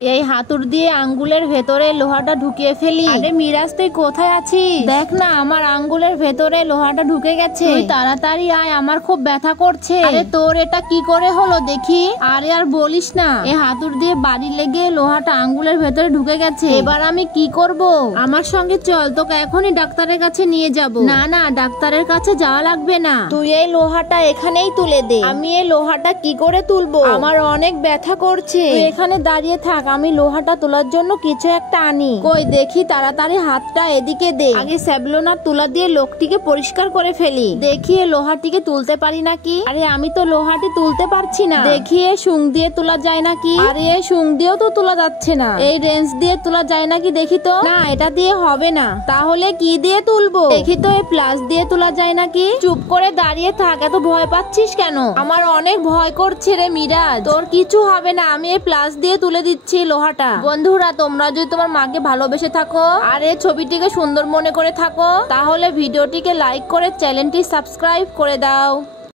এই হাতুড় দিয়ে আঙ্গুলের ভেতরে লোহাটা ঢুকিয়ে ফেলি। আরে মিরাজ, তুই কোথায় আছিস? দেখ না, আমার আঙ্গুলের ভেতরে লোহাটা ঢুকে গেছে। তুই তাড়াতাড়ি আয়, আমার খুব ব্যথা করছে। আরে তোর এটা কি করে হলো দেখি? আরে আর বলিস না, এই হাতুড় দিয়ে বাড়ি লেগে লোহাটা আঙ্গুলের ভেতরে ঢুকে গেছে। এবার আমি কি করব? আমার সঙ্গে চল, তোকে এখনই ডাক্তারের কাছে নিয়ে যাব। না না, ডাক্তারের কাছে যাওয়া লাগবে না, তুই এই লোহাটা এখানেই তুলে দে। আমি এই লোহাটা কি করে তুলবো? আমার অনেক ব্যথা করছে। তুই এখানে দাঁড়িয়ে থাক, আমি লোহাটা তোলার জন্য কিছু একটা আনি। কই দেখি, তাড়াতাড়ি হাতটা এদিকে দে। আগে স্যাবলনার তুলা দিয়ে লোকটিকে পরিষ্কার করে ফেলি। দেখি লোহাটিকে তুলতে পারি নাকি। আরে আমি তো লোহাটি তুলতে পারছি না। দেখি সুং দিয়ে তোলা যায় নাকি। আরে সুং দিয়েও তো তোলা যাচ্ছে না। এই রেঞ্জ দিয়ে তোলা যায় নাকি দেখি তো। না, এটা দিয়ে হবে না। তাহলে কি দিয়ে তুলবো? দেখি তো এই প্লাস দিয়ে তোলা যায় নাকি। চুপ করে দাঁড়িয়ে থাক, এত ভয় পাচ্ছিস কেন? আমার অনেক ভয় করছে রে মিরাজ। তোর কিছু হবে না, আমি এই প্লাস দিয়ে তুলে দিচ্ছি লোহাটা। বন্ধুরা, তোমরা যদি তোমার মাকে ভালোবেসে থাকো আর এই ছবিটিকে সুন্দর মনে করে থাকো, তাহলে ভিডিওটিকে লাইক করে চ্যানেলটি সাবস্ক্রাইব করে দাও।